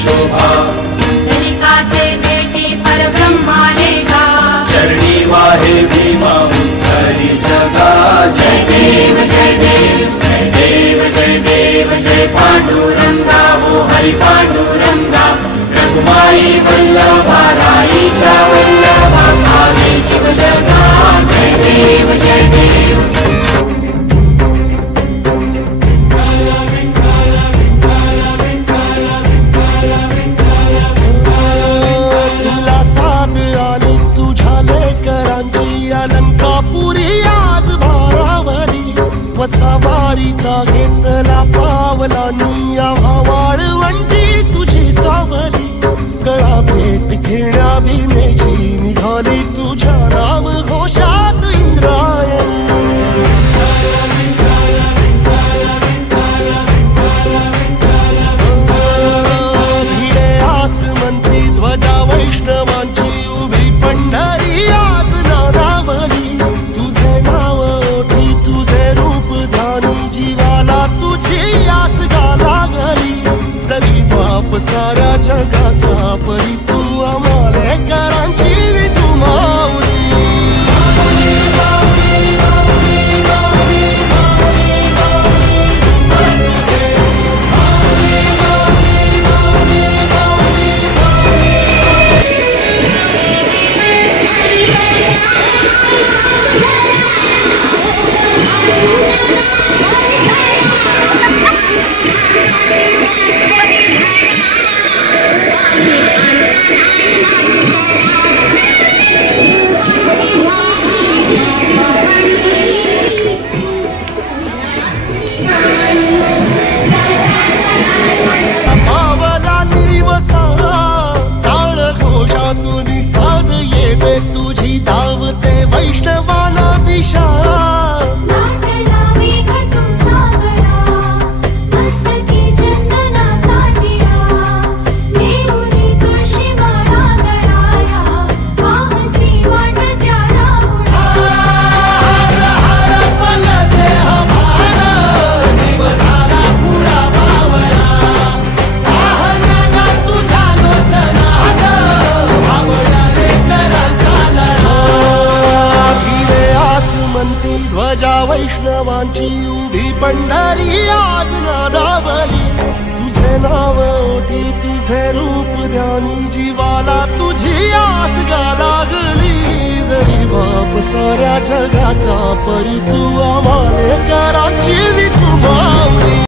शोभा दलिकाचे बेटी परब्रह्माने गा चरणी वाहे भीमा उद्धरी जगा जय देव जय देव जय देव जय देव जय पांडुरंगा हो हरि पांडुरंगा रघुमाई वल्लभा राईच्या वल्लभा भावे जीव जगा जय देव जय देव तुला साथ आली तुझ्या लेकरांची अलंकापुरी आज भारावरी वसावारीचा घेतला पावला निया वाळवंटी तुझी सावली गळा भेट घेण्या भीमेची निघाली तुझ्या राम घोषात इंद्रायणी ध्वजा वैष्णवांची उभी पंढरी आज नारावली तुझे नाव ओठी तुझे रूप ध्यानी जीवाला तुझी आस गाला गली जरी बाप साऱ्या जगाचा परी तू आमालेकरांची तू माऊली तुझी धावते वैष्णवाला दिशा ध्वजा वैष्णवांची उभी पंढरी आज नादावली तुझे नाव ओठी तुझे रूप ध्यानी जीवाला तुझी आस गा लागली जरी बाप साऱ्या जगाचा परी तू आम्हाला